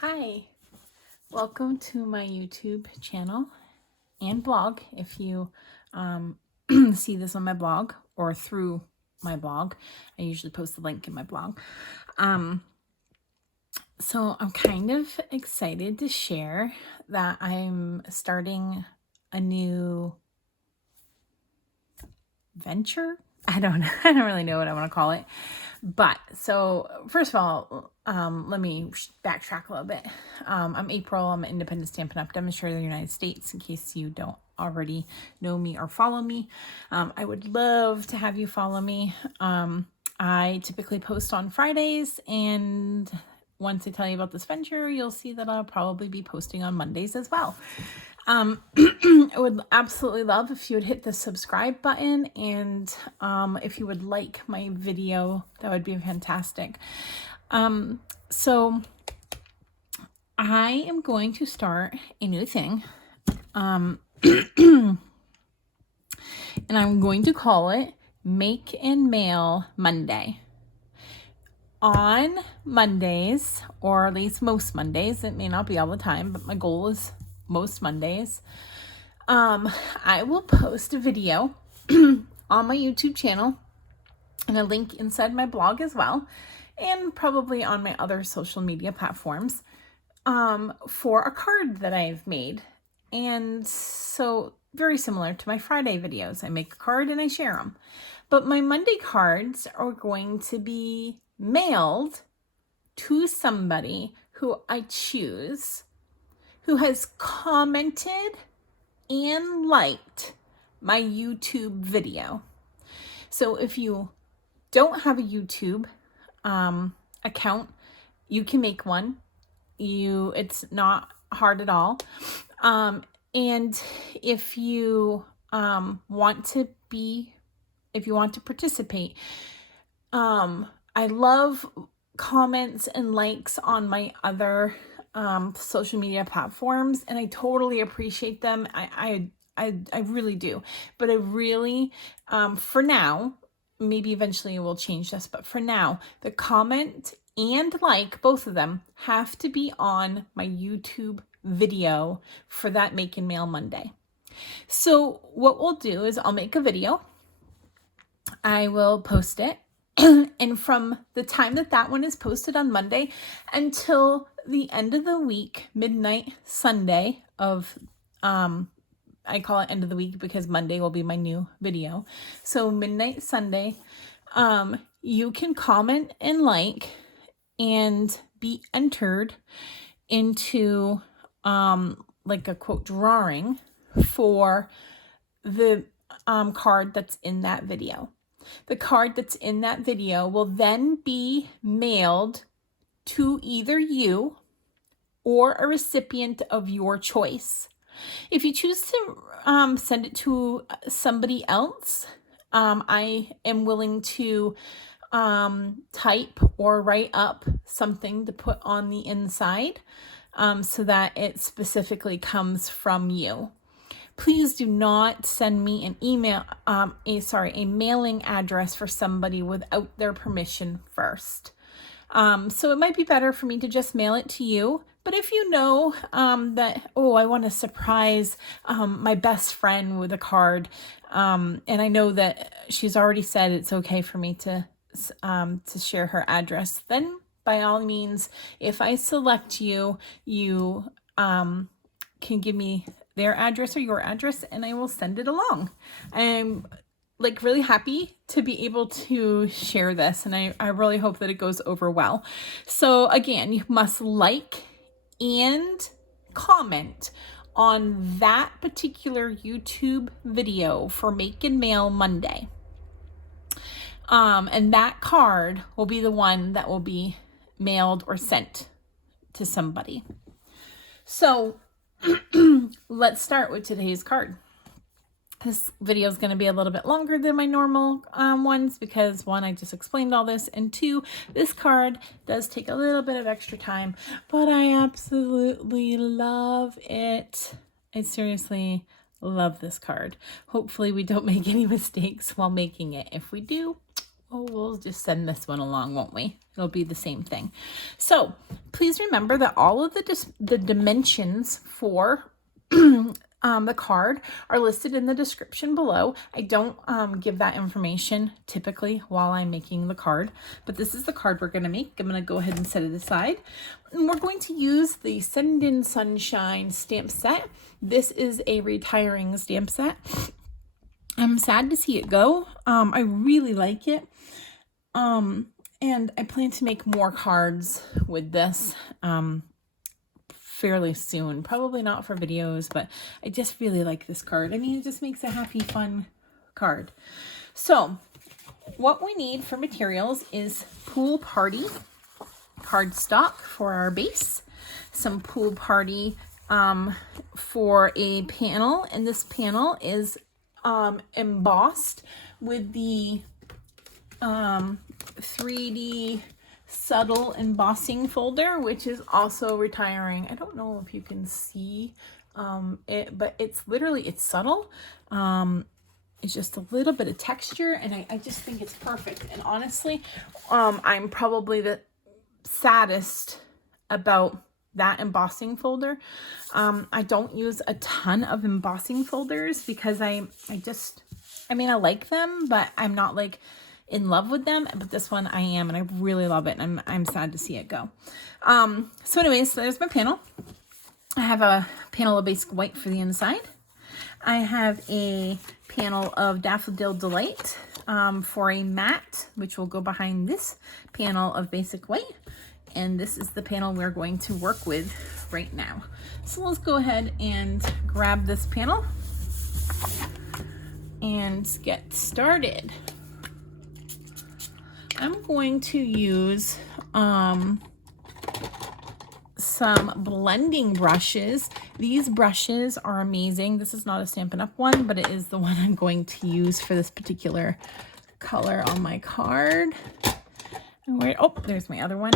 Hi, welcome to my YouTube channel and blog. If you see this on my blog or through my blog, I usually post the link in my blog. So I'm kind of excited to share that I'm starting a new venture. I don't really know what I want to call it. But so first of all, let me backtrack a little bit. I'm April. I'm an independent Stampin' Up! Demonstrator in the United States, in case you don't already know me or follow me. I would love to have you follow me. I typically post on Fridays, and once I tell you about this venture, you'll see that I'll probably be posting on Mondays as well. I would absolutely love if you would hit the subscribe button, and if you would like my video, that would be fantastic. So I am going to start a new thing, and I'm going to call it Make and Mail Monday. On Mondays, or at least most Mondays, it may not be all the time, but my goal is most Mondays, I will post a video on my YouTube channel and a link inside my blog as well, and probably on my other social media platforms, for a card that I've made. And so very similar to my Friday videos, I make a card and I share them. But my Monday cards are going to be mailed to somebody who I choose, who has commented and liked my YouTube video. So if you don't have a YouTube account, you can make one. It's not hard at all. And if you want to participate, I love comments and likes on my other social media platforms, and I totally appreciate them. I really do. But I really, for now, maybe eventually we'll change this, but for now, the comment and like, both of them, have to be on my YouTube video for that Make and Mail Monday. So what we'll do is I'll make a video. I will post it. And from the time that one is posted on Monday until the end of the week, midnight Sunday of, I call it end of the week because Monday will be my new video. So midnight Sunday, you can comment and like and be entered into, like a quote drawing for the card that's in that video. The card that's in that video will then be mailed to either you or a recipient of your choice. If you choose to send it to somebody else, I am willing to type or write up something to put on the inside, so that it specifically comes from you. Please do not send me an email, a mailing address for somebody without their permission first. So it might be better for me to just mail it to you. But if you know that, I want to surprise my best friend with a card, and I know that she's already said it's okay for me to share her address, then by all means, if I select you, you can give me their address or your address, and I will send it along. I'm really happy to be able to share this, and I really hope that it goes over well. So again, you must like and comment on that particular YouTube video for Make and Mail Monday. And that card will be the one that will be mailed or sent to somebody. So let's start with today's card. This video is going to be a little bit longer than my normal ones because, one, I just explained all this, and two, this card does take a little bit of extra time, but I absolutely love it. I seriously love this card. Hopefully we don't make any mistakes while making it. If we do, Oh, we'll just send this one along, won't we? It'll be the same thing. So please remember that all of the dimensions for the card are listed in the description below. I don't give that information typically while I'm making the card, but this is the card we're going to make. I'm going to go ahead and set it aside. And we're going to use the Send in Sunshine stamp set. This is a retiring stamp set. I'm sad to see it go. I really like it. And I plan to make more cards with this fairly soon. Probably not for videos, but I just really like this card. I mean, it just makes a happy, fun card. So what we need for materials is Pool Party cardstock for our base, some Pool Party for a panel, and this panel is embossed with the 3D subtle embossing folder, which is also retiring. I don't know if you can see it, but it's subtle. It's just a little bit of texture, and I just think it's perfect. And honestly, I'm probably the saddest about that embossing folder. I don't use a ton of embossing folders because I mean, I like them, but I'm not like in love with them. But this one I am, and I really love it, and I'm sad to see it go. So anyways, so there's my panel. I have a panel of basic white for the inside. I have a panel of Daffodil Delight for a matte, which will go behind this panel of basic white. And this is the panel we're going to work with right now. So let's go ahead and grab this panel and get started. I'm going to use some blending brushes. These brushes are amazing. This is not a Stampin' Up! One, but it is the one I'm going to use for this particular color on my card. Oh, there's my other one.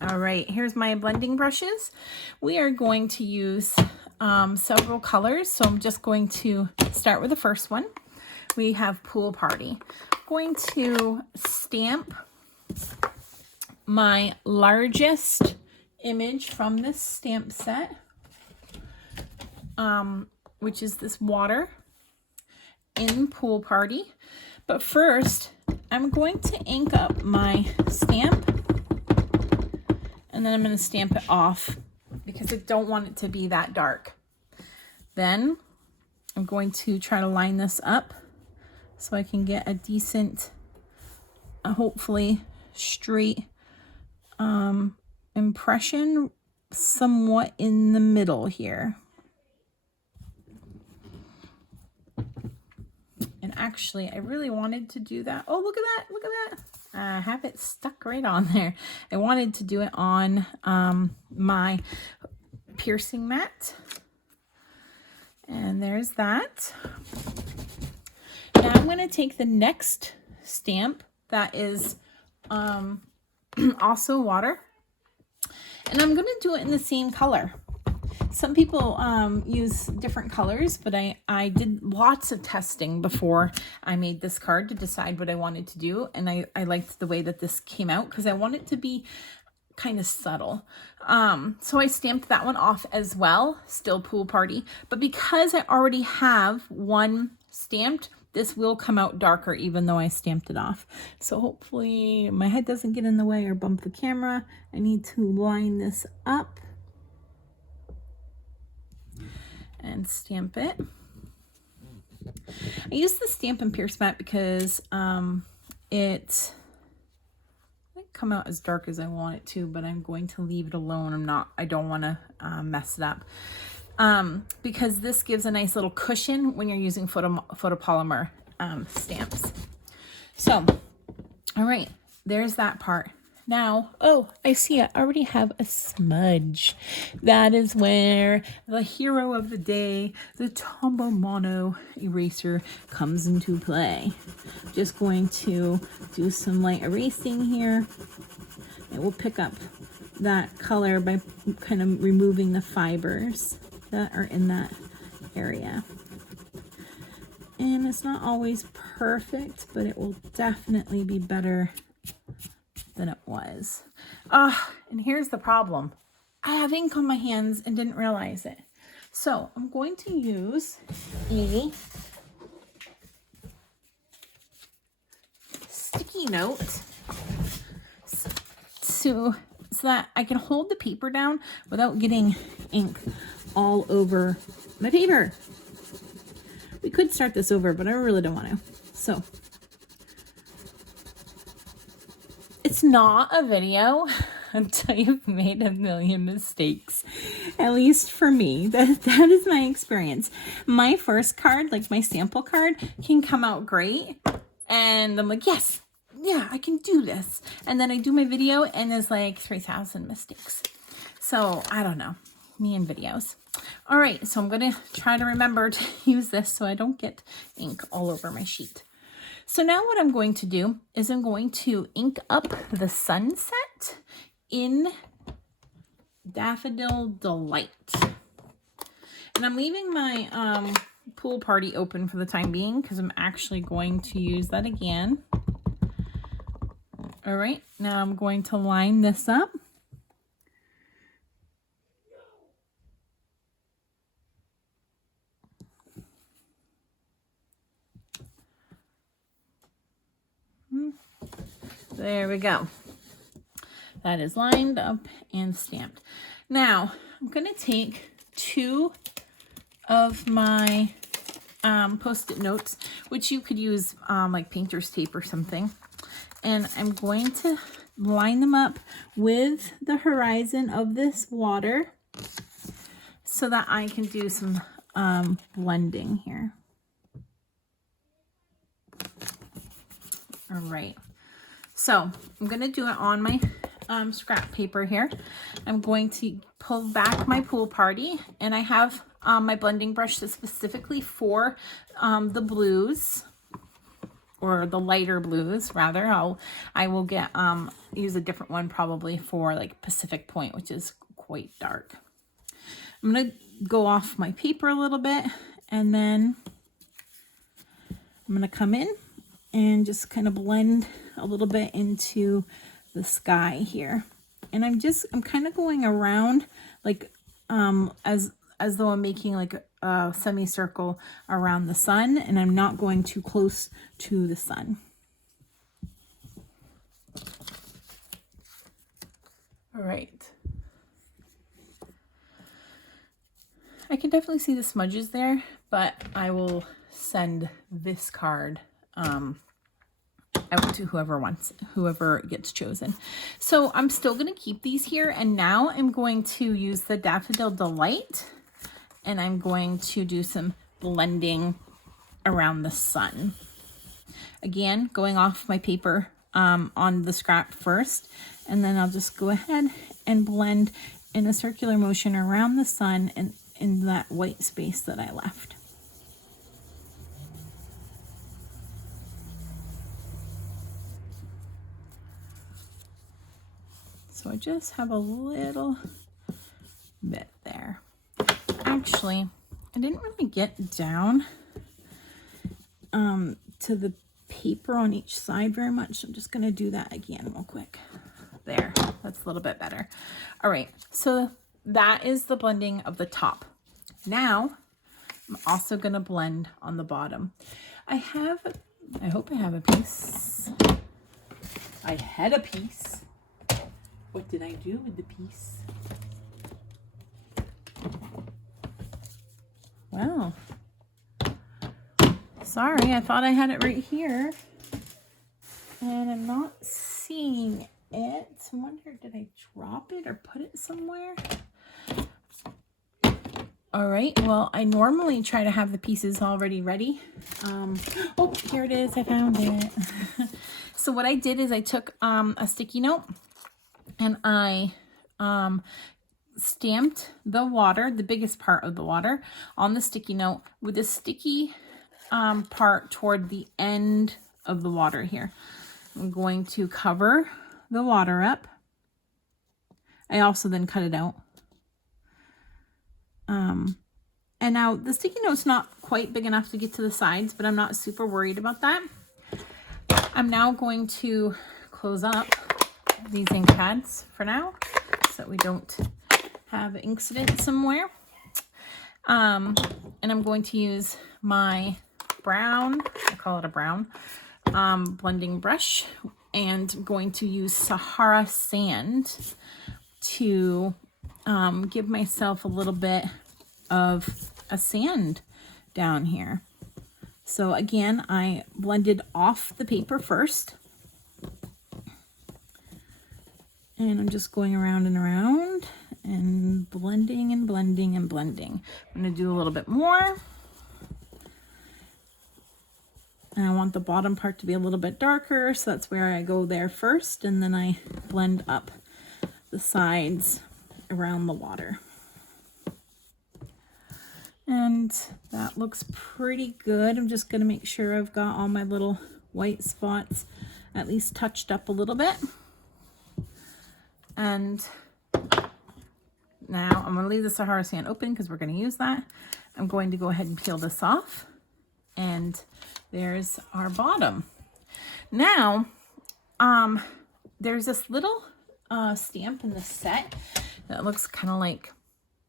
All right, here's my blending brushes. We are going to use several colors, so I'm just going to start with the first one. We have Pool Party. I'm going to stamp my largest image from this stamp set, which is this water in Pool Party. But first, I'm going to ink up my stamp, and then I'm going to stamp it off because I don't want it to be that dark. Then I'm going to try to line this up so I can get a decent, hopefully straight impression somewhat in the middle here. And actually, I really wanted to do that. Oh, look at that. Look at that. I have it stuck right on there. I wanted to do it on my piercing mat. And there's that. Now I'm going to take the next stamp that is also water. And I'm going to do it in the same color. Some people use different colors, but I did lots of testing before I made this card to decide what I wanted to do. And I liked the way that this came out because I want it to be kind of subtle. So I stamped that one off as well, still Pool Party. But because I already have one stamped, this will come out darker even though I stamped it off. So hopefully my head doesn't get in the way or bump the camera. I need to line this up and stamp it. I use the Stampin' Pierce mat because it might come out as dark as I want it to, but I'm going to leave it alone. I don't want to mess it up. Because this gives a nice little cushion when you're using photopolymer stamps. So, all right, there's that part. Now, oh, I see I already have a smudge. That is where the hero of the day, the Tombow Mono eraser, comes into play. Just going to do some light erasing here. It will pick up that color by kind of removing the fibers that are in that area. And it's not always perfect, but it will definitely be better than it was. And here's the problem. I have ink on my hands and didn't realize it. So I'm going to use a sticky note so that I can hold the paper down without getting ink all over my paper. We could start this over, but I really don't want to. So it's not a video until you've made a million mistakes. At least for me, that is my experience. My first card, like my sample card, can come out great. And I'm like, yes, yeah, I can do this. And then I do my video and there's like 3,000 mistakes. So I don't know, me and videos. All right, so I'm gonna try to remember to use this so I don't get ink all over my sheet. So now what I'm going to do is I'm going to ink up the sunset in Daffodil Delight. And I'm leaving my pool party open for the time being because I'm actually going to use that again. All right, now I'm going to line this up. There we go. That is lined up and stamped. Now, I'm going to take 2 of my Post-it notes, which you could use like painter's tape or something. And I'm going to line them up with the horizon of this water so that I can do some blending here. All right. So I'm going to do it on my scrap paper here. I'm going to pull back my pool party, and I have my blending brush that's specifically for the blues, or the lighter blues rather. I will get use a different one probably for like Pacific Point, which is quite dark. I'm going to go off my paper a little bit, and then I'm going to come in and just kind of blend a little bit into the sky here. And I'm kind of going around like as though I'm making like a semicircle around the sun, and I'm not going too close to the sun. All right. I can definitely see the smudges there, but I will send this card out to whoever gets chosen. So I'm still going to keep these here, and now I'm going to use the Daffodil Delight, and I'm going to do some blending around the sun. Again, going off my paper on the scrap first, and then I'll just go ahead and blend in a circular motion around the sun and in that white space that I left. So I just have a little bit there. Actually, I didn't really get down to the paper on each side very much. So I'm just going to do that again real quick. There, that's a little bit better. All right, so that is the blending of the top. Now, I'm also going to blend on the bottom. I hope I have a piece. I had a piece. What did I do with the piece? Well, sorry, I thought I had it right here, and I'm not seeing it. I wonder, did I drop it or put it somewhere? All right, well, I normally try to have the pieces already ready. Oh, here it is, I found it. So what I did is I took a sticky note, and I stamped the water, the biggest part of the water, on the sticky note with the sticky part toward the end of the water here. I'm going to cover the water up. I also then cut it out. And now the sticky note's not quite quite big enough to get to the sides, but I'm not super worried about that. I'm now going to close up these ink pads for now so that we don't have incident somewhere. And I'm going to use my brown, I call it a brown, blending brush, and going to use Sahara sand to give myself a little bit of a sand down here. So again, I blended off the paper first. And I'm just going around and around and blending and blending and blending. I'm going to do a little bit more. And I want the bottom part to be a little bit darker, so that's where I go there first, and then I blend up the sides around the water. And that looks pretty good. I'm just going to make sure I've got all my little white spots at least touched up a little bit. And now I'm going to leave the Sahara sand open because we're going to use that. I'm going to go ahead and peel this off. And there's our bottom. Now, there's this little stamp in the set that looks kind of like,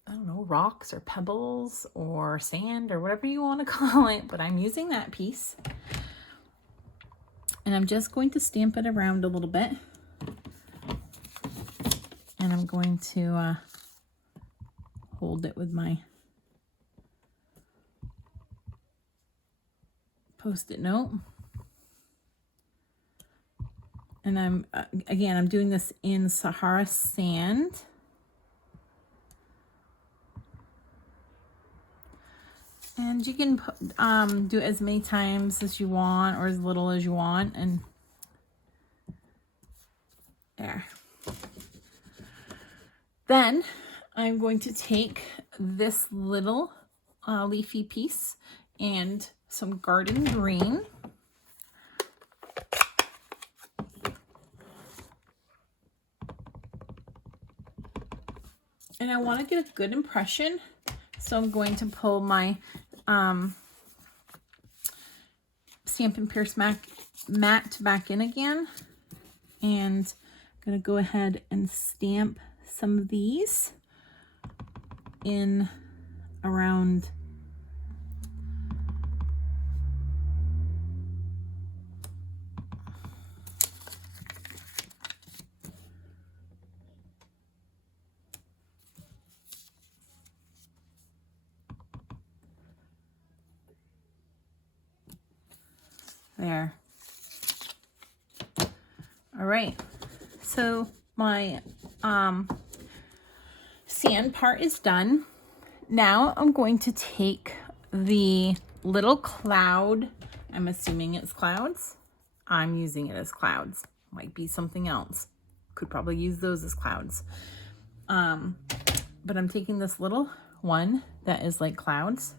I don't know, rocks or pebbles or sand or whatever you want to call it, but I'm using that piece. And I'm just going to stamp it around a little bit. And I'm going to hold it with my Post-it note. And I'm doing this in Sahara sand. And you can do it as many times as you want or as little as you want. And there. Then I'm going to take this little leafy piece and some garden green. And I want to get a good impression, so I'm going to pull my Stampin' Pierce mat back in again, and I'm going to go ahead and stamp some of these in around there. All right, so my sand part is done. Now I'm going to take the little cloud. I'm assuming it's clouds. I'm using it as clouds. Might be something else. Could probably use those as clouds. But I'm taking this little one that is like clouds.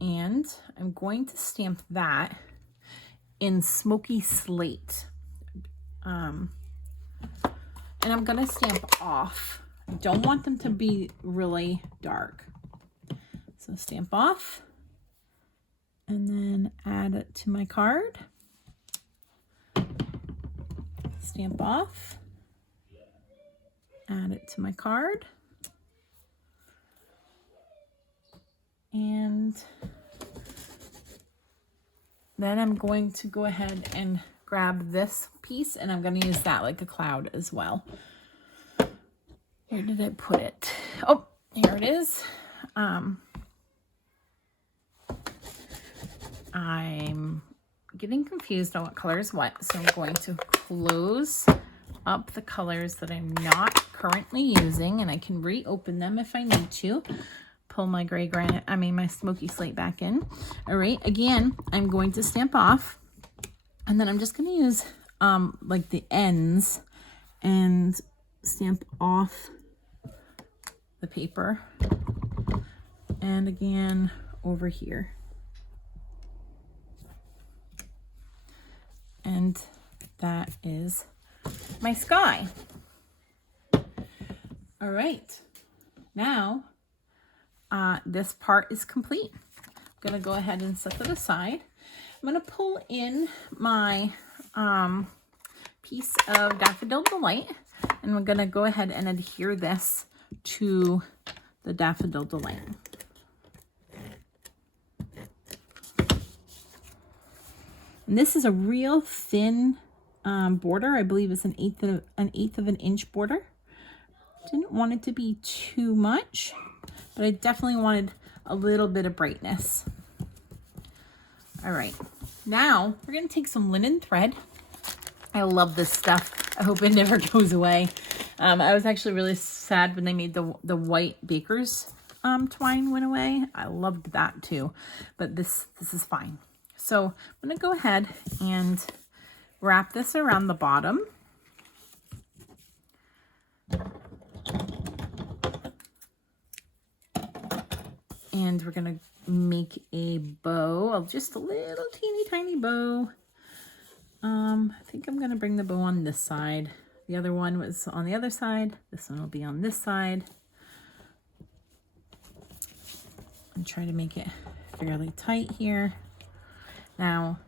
And I'm going to stamp that in smoky slate. And I'm going to stamp off. I don't want them to be really dark. So stamp off and then add it to my card. Stamp off, add it to my card. And then I'm going to go ahead and grab this piece, and I'm going to use that like a cloud as well. Where did I put it? Oh, here it is. I'm getting confused on what color is what, so I'm going to close up the colors that I'm not currently using, and I can reopen them if I need to. Pull my gray granite, my smoky slate back in. All right, again, I'm going to stamp off, and then I'm just going to use like the ends and stamp off the paper, and again over here. And that is my sky. All right, now this part is complete. I'm going to go ahead and set that aside. I'm going to pull in my piece of Daffodil Delight, and we're going to go ahead and adhere this to the Daffodil Delight. And this is a real thin border. I believe it's an eighth of an inch border. Didn't want it to be too much, but I definitely wanted a little bit of brightness. All right, now we're gonna take some linen thread. I love this stuff. I hope it never goes away. I was actually really sad when they made the white baker's twine went away. I loved that too, but this is fine. So I'm gonna go ahead and wrap this around the bottom. And we're gonna make a bow of just a little teeny tiny bow. I think I'm gonna bring the bow on this side. The other one was on the other side. This one will be on this side. And try to make it fairly tight here. Now,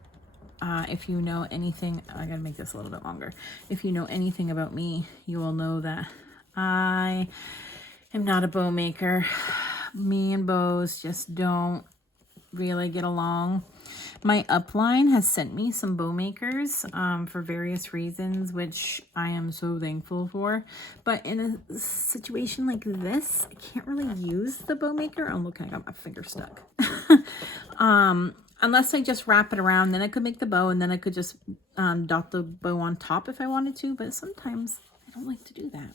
if you know anything, I gotta make this a little bit longer. If you know anything about me, you will know that I am not a bow maker. Me and bows just don't really get along. My upline has sent me some bow makers for various reasons, which I am so thankful for. But in a situation like this, I can't really use the bow maker. Oh, look, I got my finger stuck. Unless I just wrap it around, then I could make the bow, and then I could just dot the bow on top if I wanted to. But sometimes I don't like to do that.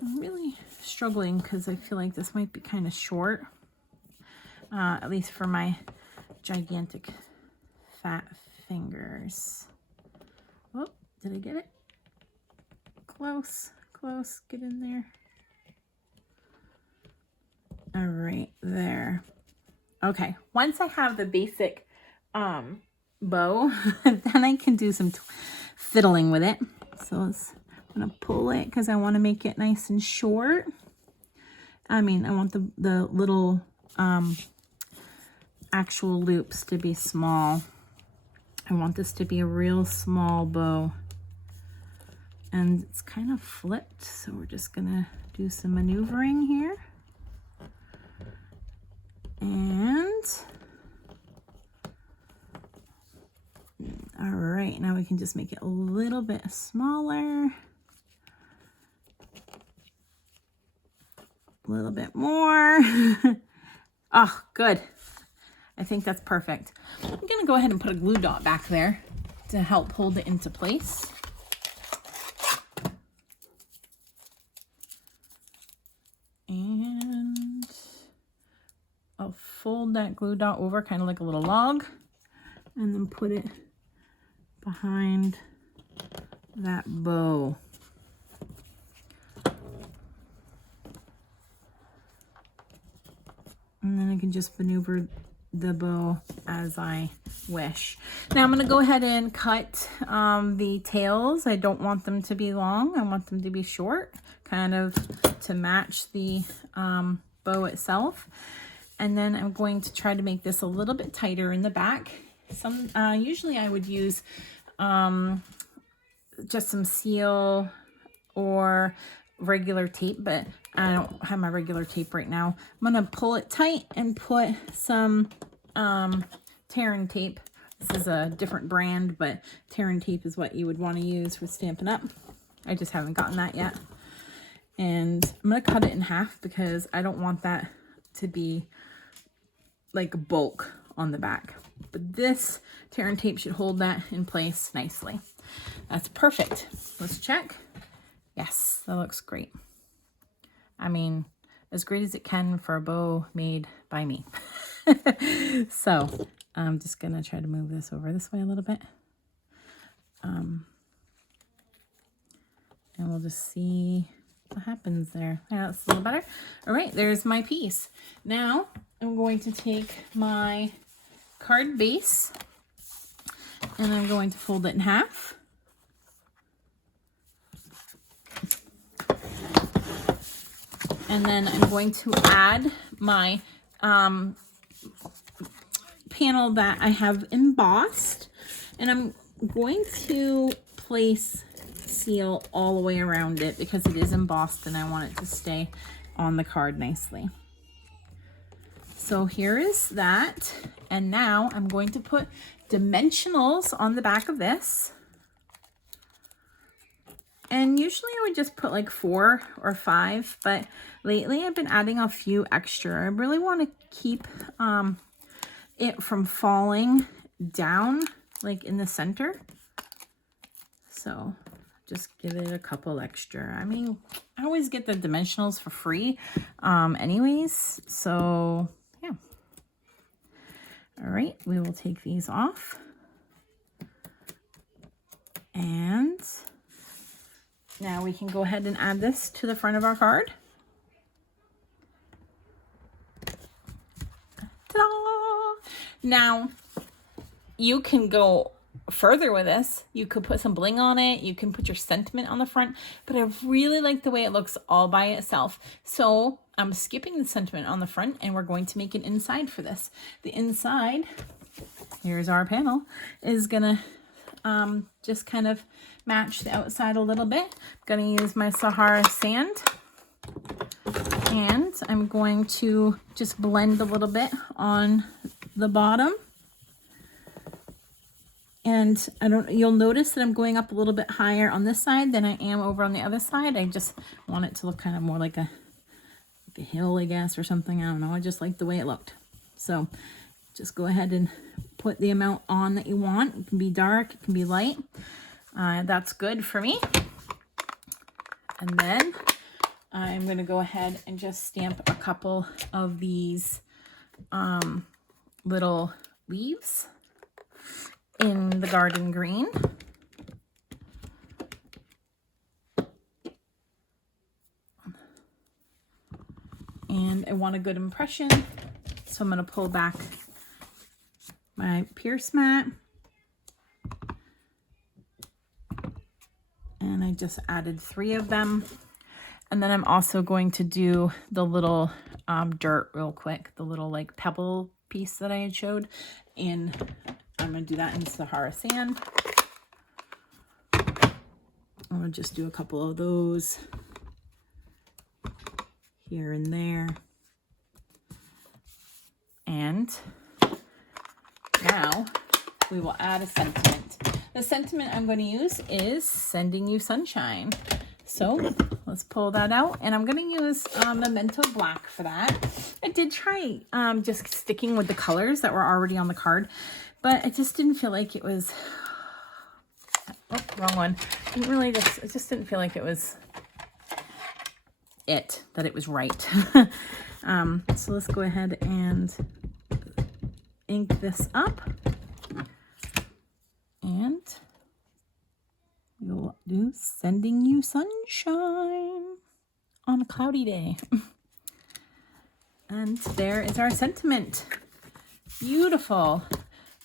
I'm really struggling because I feel like this might be kind of short, at least for my gigantic fat fingers. Oh, did I get it? Close, close, get in there. All right, there. Okay, once I have the basic bow, then I can do some fiddling with it. So I'm gonna pull it because I want to make it nice and short. I mean, I want the little actual loops to be small. I want this to be a real small bow. And it's kind of flipped, so we're just gonna do some maneuvering here. And all right, now we can just make it a little bit smaller. A little bit more. Oh, good. I think that's perfect. I'm gonna go ahead and put a glue dot back there to help hold it into place. And I'll fold that glue dot over kind of like a little log, and then put it behind that bow. And then I can just maneuver the bow as I wish. Now I'm going to go ahead and cut the tails. I don't want them to be long. I want them to be short, kind of to match the bow itself. And then I'm going to try to make this a little bit tighter in the back. Usually I would use just some seal or regular tape, but I don't have my regular tape right now. I'm gonna pull it tight and put some tearing tape. This is a different brand, but tearing tape is what you would want to use for Stampin' Up. I just haven't gotten that yet. And I'm gonna cut it in half because I don't want that to be like bulk on the back. But this tearing tape should hold that in place nicely. That's perfect. Let's check. Yes, that looks great. I mean, as great as it can for a bow made by me. So I'm just gonna try to move this over this way a little bit. And we'll just see what happens there. Yeah, that's a little better. All right, there's my piece. Now I'm going to take my card base and I'm going to fold it in half. And then I'm going to add my panel that I have embossed, and I'm going to place seal all the way around it because it is embossed and I want it to stay on the card nicely. So here is that, and now I'm going to put dimensionals on the back of this. And usually I would just put like 4 or 5, but lately I've been adding a few extra. I really want to keep it from falling down like in the center. So just give it a couple extra. I mean, I always get the dimensionals for free anyways. So yeah. All right, we will take these off. And now we can go ahead and add this to the front of our card. Ta-da! Now, you can go further with this. You could put some bling on it. You can put your sentiment on the front, but I really like the way it looks all by itself. So I'm skipping the sentiment on the front and we're going to make an inside for this. The inside, here's our panel, is gonna just kind of match the outside a little bit. I'm going to use my Sahara sand, and I'm going to just blend a little bit on the bottom. And you'll notice that I'm going up a little bit higher on this side than I am over on the other side. I just want it to look kind of more like a hill, I guess, or something. I don't know. I just like the way it looked. So just go ahead and put the amount on that you want. It can be dark, it can be light. That's good for me. And then I'm going to go ahead and just stamp a couple of these little leaves in the garden green. And I want a good impression, so I'm going to pull back my pierce mat. And I just added 3 of them. And then I'm also going to do the little dirt real quick, the little like pebble piece that I had showed. And I'm going to do that in Sahara sand. I'm going to just do a couple of those here and there. And now we will add a sentiment. The sentiment I'm going to use is Sending You Sunshine. So let's pull that out, and I'm going to use Memento Black for that. I did try just sticking with the colors that were already on the card, but I just didn't feel like it was, oh, wrong one. I just didn't feel like it was that it was right. So let's go ahead and ink this up. And we'll do Sending You Sunshine on a cloudy day. And there is our sentiment. Beautiful.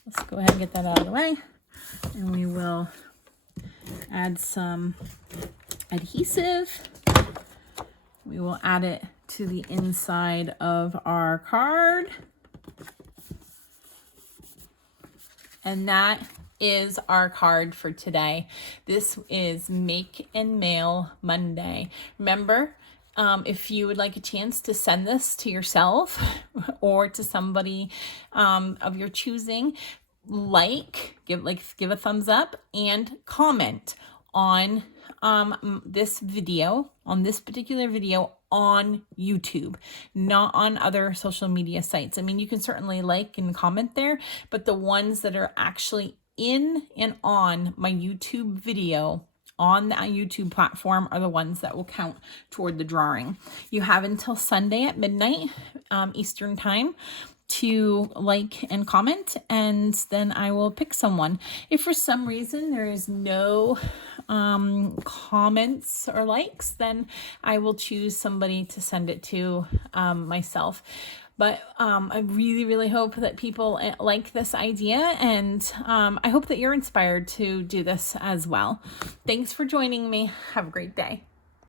Let's go ahead and get that out of the way. And we will add some adhesive. We will add it to the inside of our card. And that is our card for today. This is Make and Mail Monday. Remember, if you would like a chance to send this to yourself or to somebody of your choosing, give a thumbs up and comment on this video, on this particular video on YouTube, not on other social media sites. I mean, you can certainly like and comment there, but the ones that are actually in and on my YouTube video on the YouTube platform are the ones that will count toward the drawing. You have until Sunday at midnight Eastern time to like and comment, and then I will pick someone. If for some reason there is no comments or likes, then I will choose somebody to send it to myself. But I really, really hope that people like this idea, and I hope that you're inspired to do this as well. Thanks for joining me. Have a great day.